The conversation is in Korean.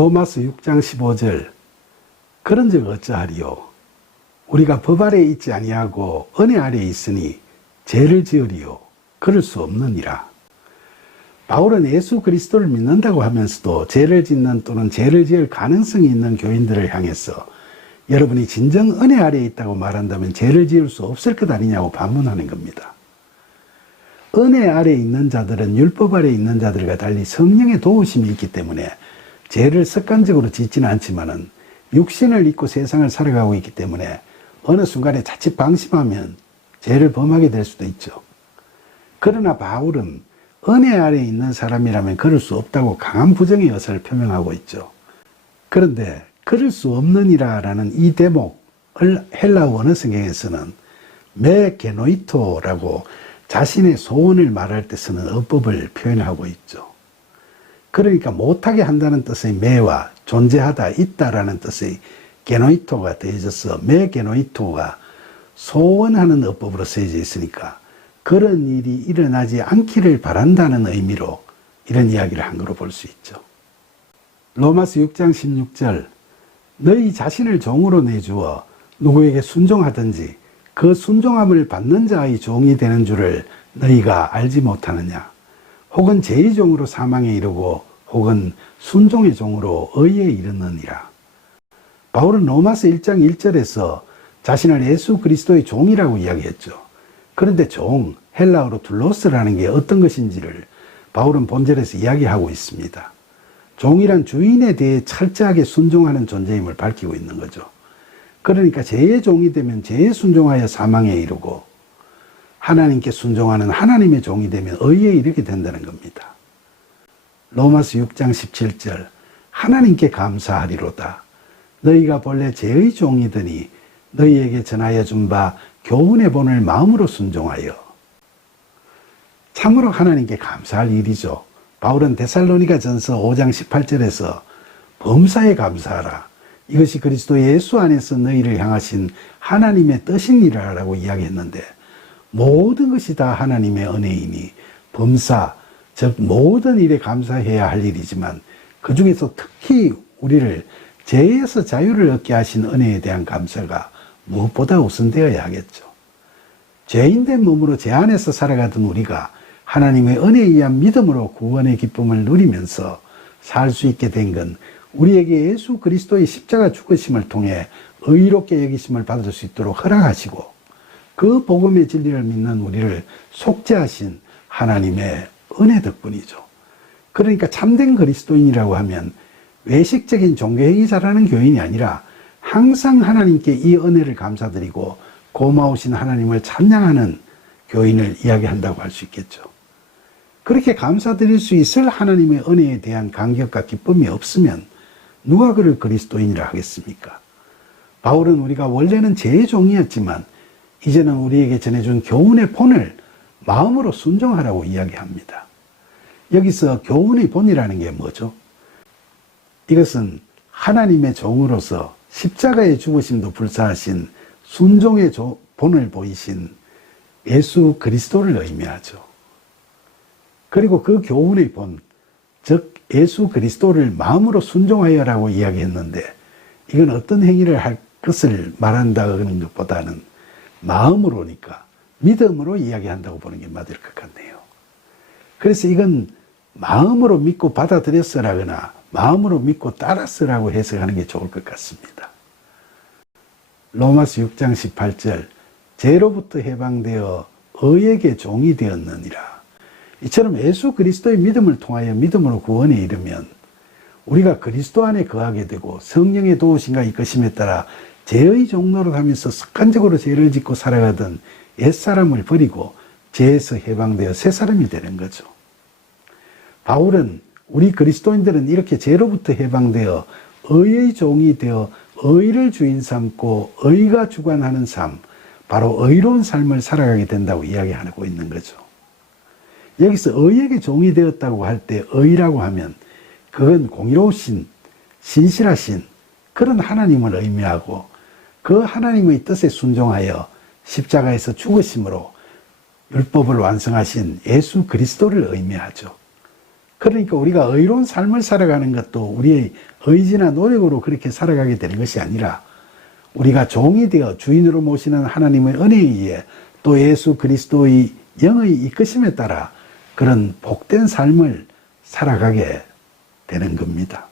로마서 6장 15절 그런즉 어찌하리요 우리가 법 아래에 있지 아니하고 은혜 아래에 있으니 죄를 지으리요 그럴 수 없느니라. 바울은 예수 그리스도를 믿는다고 하면서도 죄를 짓는 또는 죄를 지을 가능성이 있는 교인들을 향해서 여러분이 진정 은혜 아래에 있다고 말한다면 죄를 지을 수 없을 것 아니냐고 반문하는 겁니다. 은혜 아래에 있는 자들은 율법 아래에 있는 자들과 달리 성령의 도우심이 있기 때문에 죄를 습관적으로 짓지는 않지만은 육신을 입고 세상을 살아가고 있기 때문에 어느 순간에 자칫 방심하면 죄를 범하게 될 수도 있죠. 그러나 바울은 은혜 아래에 있는 사람이라면 그럴 수 없다고 강한 부정의 의사를 표명하고 있죠. 그런데 그럴 수 없느니라 라는 이 대목을 헬라어 원어 성경에서는 메 게노이토라고 자신의 소원을 말할 때 쓰는 어법을 표현하고 있죠. 그러니까 못하게 한다는 뜻의 메와 존재하다, 있다라는 뜻의 게노이토가 더해져서 메 게노이토가 소원하는 어법으로 쓰여져 있으니까 그런 일이 일어나지 않기를 바란다는 의미로 이런 이야기를 한 거로 볼 수 있죠. 로마서 6장 16절 너희 자신을 종으로 내주어 누구에게 순종하든지 그 순종함을 받는 자의 종이 되는 줄을 너희가 알지 못하느냐. 혹은 죄의 종으로 사망에 이르고 혹은 순종의 종으로 의에 이르느니라. 바울은 로마서 1장 1절에서 자신을 예수 그리스도의 종이라고 이야기했죠. 그런데 종, 헬라어로 둘로스라는 게 어떤 것인지를 바울은 본절에서 이야기하고 있습니다. 종이란 주인에 대해 철저하게 순종하는 존재임을 밝히고 있는 거죠. 그러니까 죄의 종이 되면 죄에 순종하여 사망에 이르고 하나님께 순종하는 하나님의 종이 되면 의에 이르게 된다는 겁니다. 로마서 6장 17절 하나님께 감사하리로다. 너희가 본래 죄의 종이더니 너희에게 전하여 준 바 교훈의 본을 마음으로 순종하여. 참으로 하나님께 감사할 일이죠. 바울은 데살로니가 전서 5장 18절에서 범사에 감사하라. 이것이 그리스도 예수 안에서 너희를 향하신 하나님의 뜻이니라 라고 이야기했는데 모든 것이 다 하나님의 은혜이니 범사, 즉 모든 일에 감사해야 할 일이지만 그 중에서 특히 우리를 죄에서 자유를 얻게 하신 은혜에 대한 감사가 무엇보다 우선되어야 하겠죠. 죄인된 몸으로 죄 안에서 살아가던 우리가 하나님의 은혜에 의한 믿음으로 구원의 기쁨을 누리면서 살 수 있게 된 건 우리에게 예수 그리스도의 십자가 죽으심을 통해 의롭게 여기심을 받을 수 있도록 허락하시고 그 복음의 진리를 믿는 우리를 속죄하신 하나님의 은혜 덕분이죠. 그러니까 참된 그리스도인이라고 하면 외식적인 종교행위 잘하는 교인이 아니라 항상 하나님께 이 은혜를 감사드리고 고마우신 하나님을 찬양하는 교인을 이야기한다고 할 수 있겠죠. 그렇게 감사드릴 수 있을 하나님의 은혜에 대한 감격과 기쁨이 없으면 누가 그를 그리스도인이라 하겠습니까? 바울은 우리가 원래는 죄의 종이었지만 이제는 우리에게 전해준 교훈의 본을 마음으로 순종하라고 이야기합니다. 여기서 교훈의 본이라는 게 뭐죠? 이것은 하나님의 종으로서 십자가의 죽으심도 불사하신 순종의 본을 보이신 예수 그리스도를 의미하죠. 그리고 그 교훈의 본, 즉 예수 그리스도를 마음으로 순종하여라고 이야기했는데 이건 어떤 행위를 할 것을 말한다는 것보다는 마음으로니까 믿음으로 이야기한다고 보는 게 맞을 것 같네요. 그래서 이건 마음으로 믿고 받아들였으라거나 마음으로 믿고 따랐으라고 해석하는 게 좋을 것 같습니다. 로마서 6장 18절 죄로부터 해방되어 의에게 종이 되었느니라. 이처럼 예수 그리스도의 믿음을 통하여 믿음으로 구원에 이르면 우리가 그리스도 안에 거하게 되고 성령의 도우심과 이끄심에 따라 죄의 종로를 하면서 습관적으로 죄를 짓고 살아가던 옛사람을 버리고 죄에서 해방되어 새 사람이 되는 거죠. 바울은 우리 그리스도인들은 이렇게 죄로부터 해방되어 의의 종이 되어 의를 주인 삼고 의가 주관하는 삶, 바로 의로운 삶을 살아가게 된다고 이야기하고 있는 거죠. 여기서 의에게 종이 되었다고 할 때 의라고 하면 그건 공의로우신, 신실하신 그런 하나님을 의미하고 그 하나님의 뜻에 순종하여 십자가에서 죽으심으로 율법을 완성하신 예수 그리스도를 의미하죠. 그러니까 우리가 의로운 삶을 살아가는 것도 우리의 의지나 노력으로 그렇게 살아가게 되는 것이 아니라 우리가 종이 되어 주인으로 모시는 하나님의 은혜에 의해 또 예수 그리스도의 영의 이끄심에 따라 그런 복된 삶을 살아가게 되는 겁니다.